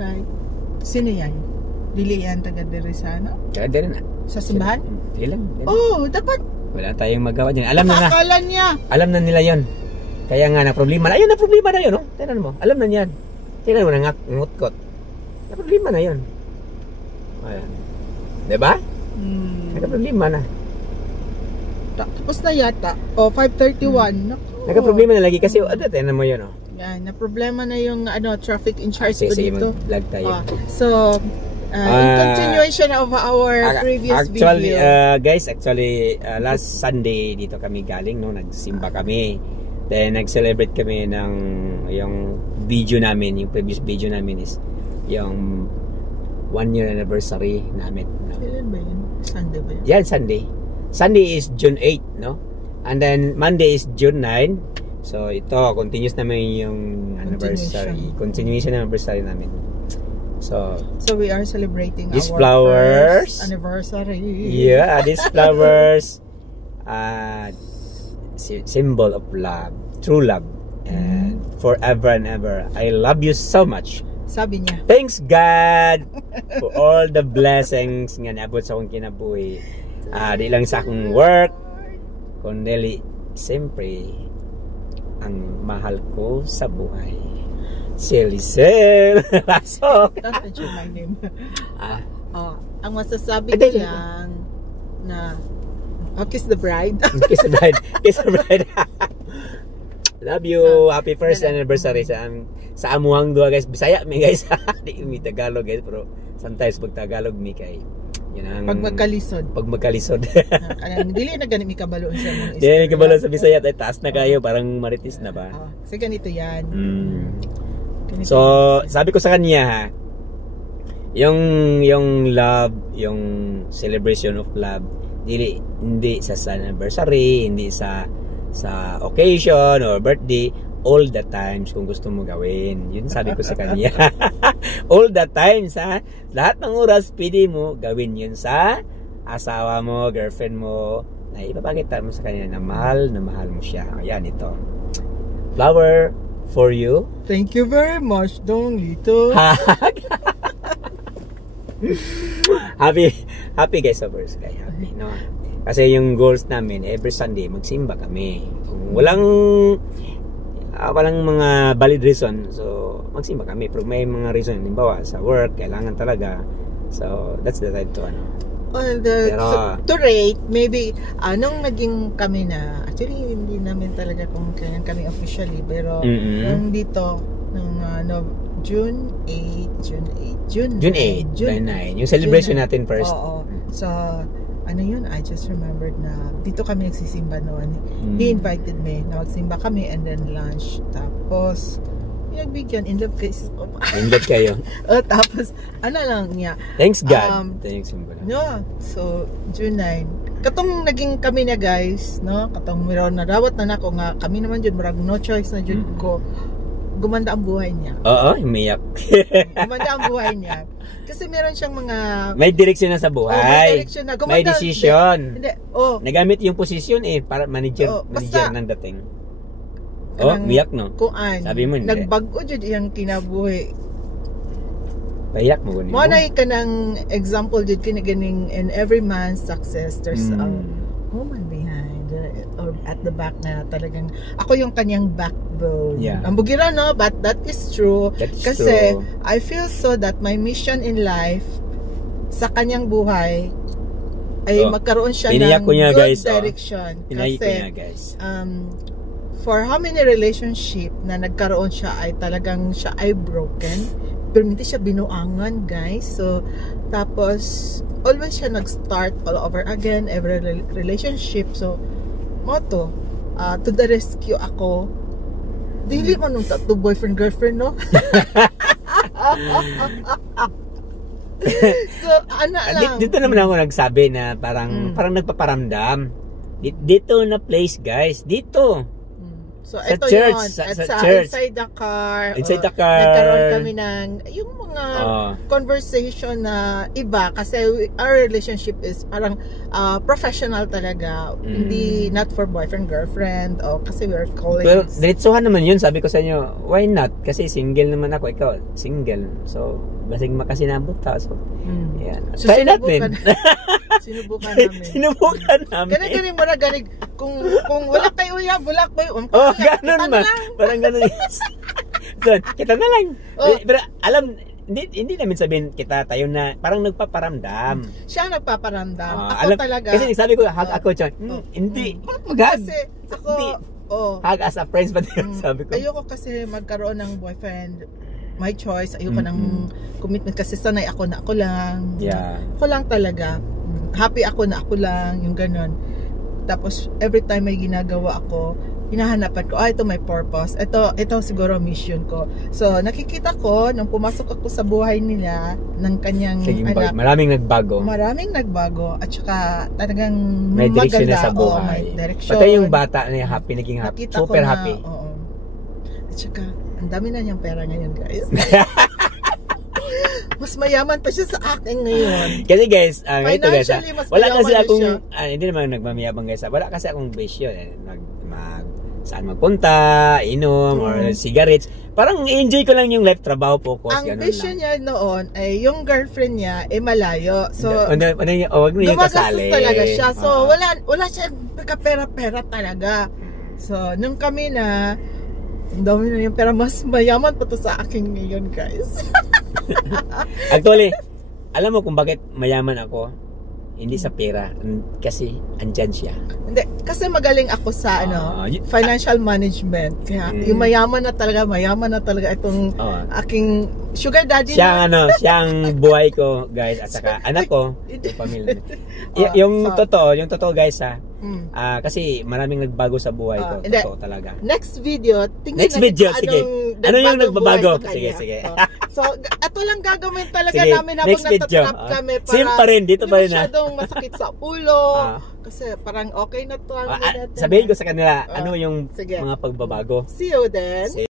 Alright. Sino yan? Dili yan taga diri sa ano? Taga diri na. Sa simbahan? Ilang. Oh, dapat. Wala tayong magawa dyan. Alam na na. Akala niya. Alam na nila yon. Kaya nga na problema. Ayun na problema na yun, no? Tingnan mo. Alam na niyan. Tingnan mo na ngutkot. Na problema na yun. Ayan. Diba? Nagka-problema na. Tapos na yata. O, 5:31. Nagka-problema na lagi kasi, tingnan mo yun, oh. Yan, na problema na yung traffic in charge ko Sige, dito. mag-vlog tayo. So, in continuation of our previous actually, video. guys, last Sunday dito kami galing, no? Nagsimba kami. Then, nag-celebrate kami ng yung video namin, yung previous video namin is yung 1-year anniversary namin. No? Kailan ba yun? Sunday ba yun? Yan, Sunday. Sunday is June 8, no? And then, Monday is June 9. So, ito, continuous naman yung anniversary. Continuation anniversary namin. So we are celebrating these our flowers first anniversary. Yeah, these flowers symbol of love, true love, and forever and ever. I love you so much. Sabi niya. Thanks God for all the blessings nga naabot sa akong kinabuhi. Di lang sa akong work, kundi siyempre ang mahal ko sa buhay. Silisel. Pasok. Don't mention my name. Ang masasabi ko lang na kiss the bride. Kiss the bride. Kiss the bride. Love you. Happy first anniversary sa amuhang dua, guys. Bisaya mi, guys. Di mi Tagalog, guys, pero sometimes pag Tagalog mi kay yun ang pag magkalisod. Kaya dili na ganit mi kabalo sa mga. Dili kabalo sa Bisaya, tay taas na kayo, parang maritis na ba? Kasi ganito 'yan. So, sabi ko sa kanya, yung love, yung celebration of love, hindi sa anniversary, hindi sa occasion or birthday, all the times kung gusto mo gawin. Yun sabi ko sa kanya. All the times, ha? Lahat ng oras pwede mo gawin yun sa asawa mo, girlfriend mo, na ipapakita mo sa kanya na mahal mo siya. Ayan, ito. Flower for you. Thank you very much, Dong Lito. Happy guys, sobers guys. Happy, no? Kasi yung goals namin, every Sunday magsimba kami. Kung walang mga valid reason, so magsimba kami. Pero may mga reason, halimbawa sa work, kailangan talaga. So that's the time to to rate, maybe nung naging kami na, actually hindi namin talaga kung kailan kami officially, pero nung dito nung June 8, June 9, yung celebration natin first. Oo. So ano yun, I just remembered na dito kami nagsisimba noon. He invited me na magsimba kami and then lunch. Tapos nagbigyan, in love kayo. Tapos ano lang niya, thanks God. Thanks no, so June 9 katong naging kami na, guys, no, katong meron na rawat na nako nga kami naman jud murag no choice na jud ko. Gumanda ang buhay niya. Oo, umiyak. Gumanda ang buhay niya. Kasi meron siyang mga may direksyon na sa buhay. May direksyon na. May decision. Hindi. Nagamit yung posisyon para manager ng dating. Umiyak, no? Sabi mo, nagbago jud iyang kinabuhi. Payak mo gani. Mo na kanang example jud kini ganing in every man's success there's a woman behind or at the back na talagang ako yung kanyang backbone. Yeah. Ang bugira, no, but that is true. Kasi I feel so that my mission in life sa kanyang buhay ay magkaroon siya ng good direction. Kasi for how many relationship na nagkaroon siya ay talagang siya ay broken, pero hindi siya binuangan, guys. So tapos always siya nag-start all over again every relationship. So motto, to the rescue ako. Dili man nung tattoo boyfriend girlfriend, no? So lang. Dito naman ako nagsabi na parang nagpaparamdam. Dito na place, guys. Dito. So, Sa ito church, yun. sa At church. inside the car. Inside the car. Nagkaroon kami ng, yung mga conversation na iba. Kasi our relationship is parang professional talaga. Hindi, not for boyfriend, girlfriend. O kasi we're colleagues. Well, diretsuhan naman yun. Sabi ko sa inyo, why not? Kasi single naman ako. Ikaw, single. So, basig makasinabot ta. So, yan. So, try natin. Sinubukan namin. Sinubukan namin. Ganing mo na ganing. Kung wala kayo ya, bulak mo yung ganun ba? Parang ganun. So, kita na lang. Pero alam, hindi namin sabihin kita tayo na parang nagpaparamdam. Siya ang nagpaparamdam. Ako alam, talaga. Kasi sabi ko, hug ako siya. Hindi. Mag-hug. Kasi ako, hug as a friends pa din, sabi ko. Ayoko kasi magkaroon ng boyfriend. My choice. Ayoko ng commitment kasi sanay ako na ako lang. Yeah. Ako lang talaga. Happy ako na ako lang. Yung ganon. Tapos, every time may ginagawa ako, hinahanapan ko, ito may purpose. Ito siguro mission ko. So, nakikita ko, nung pumasok ako sa buhay nila, ng kanyang anak, maraming nagbago. Maraming nagbago. At saka, talagang may direction maganda. na sa buhay. May direction. Pati yung bata na happy, naging happy. Nakita super ko na, happy. Oo. At saka, ang dami na niyang pera ngayon, guys. Mas mayaman pa siya sa akin ngayon. Kasi guys, ito guys, wala kasi akong, hindi naman nagmamayabang guys, wala kasi akong bisyo. Saan magpunta, inom, or cigarettes. Parang enjoy ko lang yung life, trabaho, focus. Ang vision niya noon ay yung girlfriend niya malayo. So, wag niyo kasali. Talaga siya. So, wala siya pera talaga. So, nung kami na, ang dami na yung pera, mas mayaman pa to sa akin ngayon, guys. Actually, alam mo kung bakit mayaman ako? Hindi sa pera, kasi andyan siya. Hindi, kasi magaling ako sa financial management. Kaya yung mayaman na talaga itong aking sugar daddy. Siyang buhay ko, guys, at saka anak ko, yung pamilya. Yung totoo guys kasi maraming nagbago sa buhay ko, totoo talaga. Next video, tingnan sige. Ano yung nagbabago? Sige. So, ito lang gagawin talaga namin habang natatrap kami para same pa rin, dito pa rin masyadong masakit sa ulo. Kasi parang okay na to. Sabihin ko sa kanila, ano yung mga pagbabago. See you then.